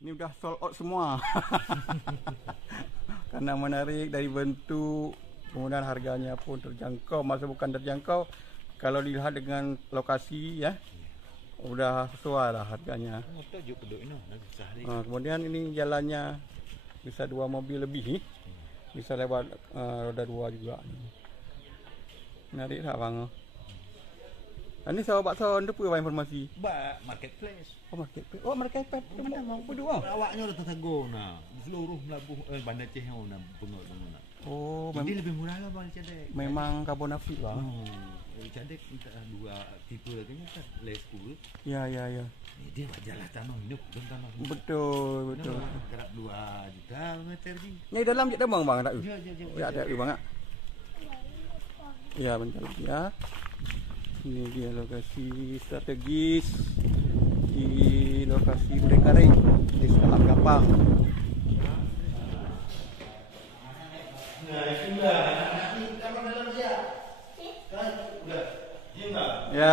Ini udah sold out semua. Karena menarik dari bentuk, kemudian harganya pun terjangkau, masa bukan terjangkau. Kalau dilihat dengan lokasi ya, udah sesuai lah harganya. Kemudian ini jalannya bisa 2 mobil lebih, bisa lewat roda 2 juga. Menarik tak bang? Ini sahabat bakso tu apa informasi? Marketplace. Oh marketplace. Oh marketplace. Berdua. Awaknya udah tersago nah. Seluruh Melabuh Bandar Cehong nah pengok-pengok nah. Oh, jadi lebih murah lah bang Cadek. Memang karbon api bang. Cadek minta 2 tipe lagi minta less cool. Ya. Dia wajarlah tanah hidup dan tanah. Betul. Gerak 2 juta meter ni. Ni dalam je bang tak? Ya, ada bang. Ya bentar ya. Ini dia lokasi strategis di lokasi Brekare di Selam Gapang. Ya.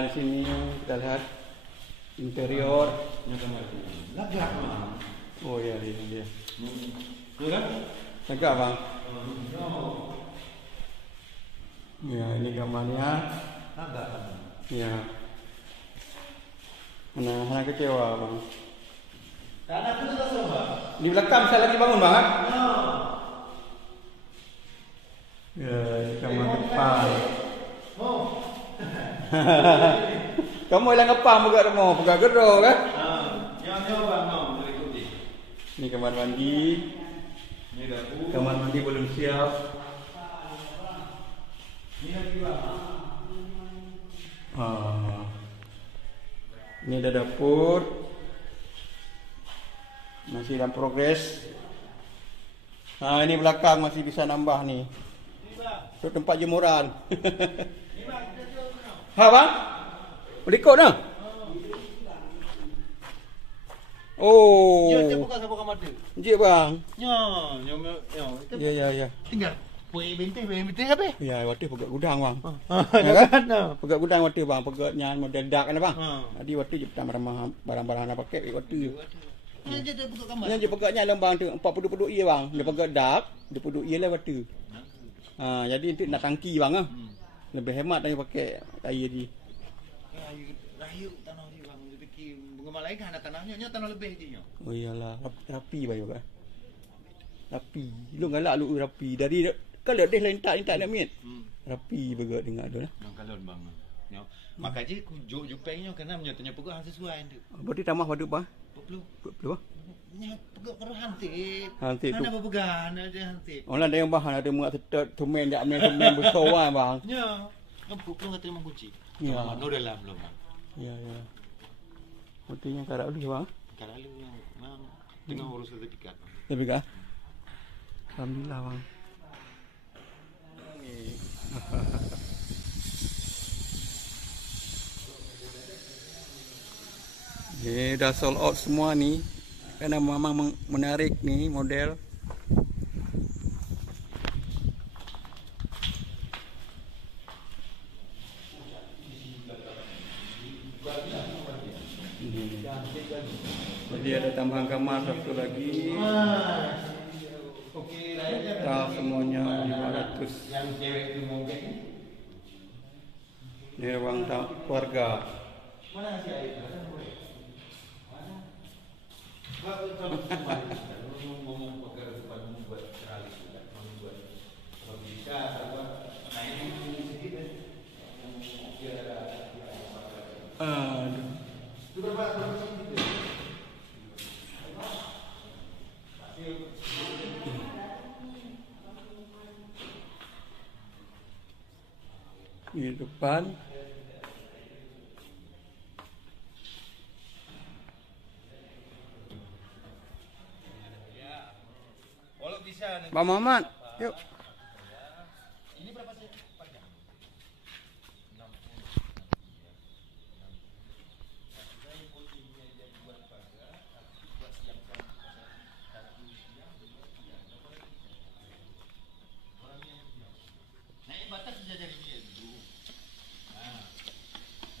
Di sini kita lihat interior. Oh ya, ini dia. Tegak bang. Ya, ini gambarnya. Ya. Anak kecewa bang. Di belakang saya lagi bangun bang. Ya, ini kamar depan. Kamu hilang apa pegat rumah? Pegat gedor kan? Ini kamar mandi. Kamar mandi belum siap. Ini ada dapur. Masih dalam progres. Ini belakang masih bisa nambah nih. Itu tempat jemuran. Ha bang? Berikut dah. Oh. Ya, buka kamar tu. Encik bang. Ya. Tinggal. Puai bintik apa? Ya, waktu pegat gudang bang. Ya kan? Pegat gudang waktu bang, pegatnya model dark kan bang. Jadi waktu je barang-barang nak pakai waktu. Ini dia buka kamar. Ini je pegatnya lembang tu 40 ya bang. Dia pegat dark, 20 lah waktu. Jadi untuk nak tangki bang ah. Lebih hemat dari pakai air ni. Rayu tanah ni bang. Dia fikir bunga malai kan ada tanahnya, tanah lebih dia. Oh iyalah, rapi bayu kan. Rapi. Lu galak lu rapi. Dari kalau dia lentak nak mit. Rapi begat dengar tu lah. Nang kalon bang. Maka je ku jupengnya kena menyatanya pegang sesuai tu. Berarti tambah pada bang. 40 ah. Nya pegang perlu hantip. Hantip tu. Ada pegang ada hantip. Orang ada yang bahan ada muat setet tumen dak tumen besar bang. Ya. Nampu perlu terima kunci. Ya. Mana dalam belum bang. Ya. Mestinya karak lu bang. Karak lu yang memang tengah urus sertifikat. Sertifikat. Alhamdulillah bang. Ini dah sold out semua ni. Karena memang menarik ni model. Jadi ada tambahan kamar satu lagi. Total semuanya 500. Yang cewek itu mungkin. Ini ruang keluarga. Mana si air? Ngomong pakai depan membuat teralis juga, membuat bisa nah ini sedikit Aduh. Itu berapa Di depan. Pak Muhammad, yuk. Ini berapa sih panjang? 60. Naik batas sudah dari dia dulu. Nah,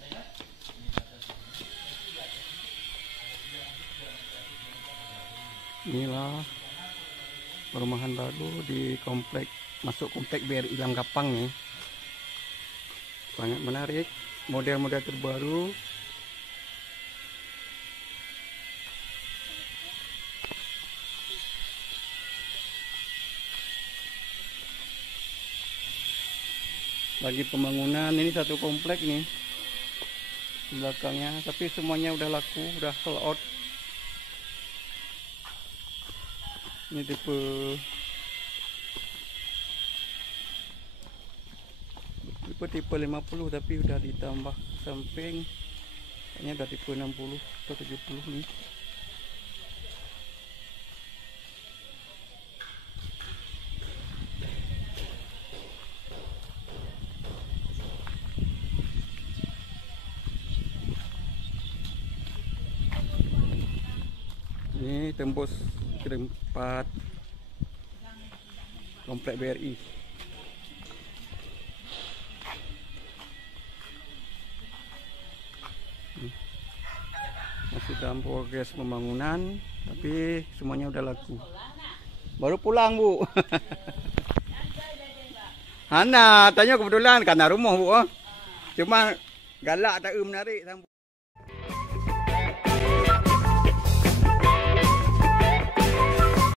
naik ini batas. Inilah perumahan baru di komplek, masuk komplek BRI Langgapang nih. Sangat menarik, model-model terbaru. Lagi pembangunan, ini satu komplek nih belakangnya, tapi semuanya udah laku, udah sold out. Ini tipe tipe 50 tapi udah ditambah samping, kayaknya udah tipe 60 atau 70 nih. Ini tembus ke tempat komplek BRI. Masih dalam progres pembangunan, tapi semuanya udah laku. Baru pulang, Bu. Hana, tanya kebetulan karena rumah, Bu. Cuma galak tak menarik.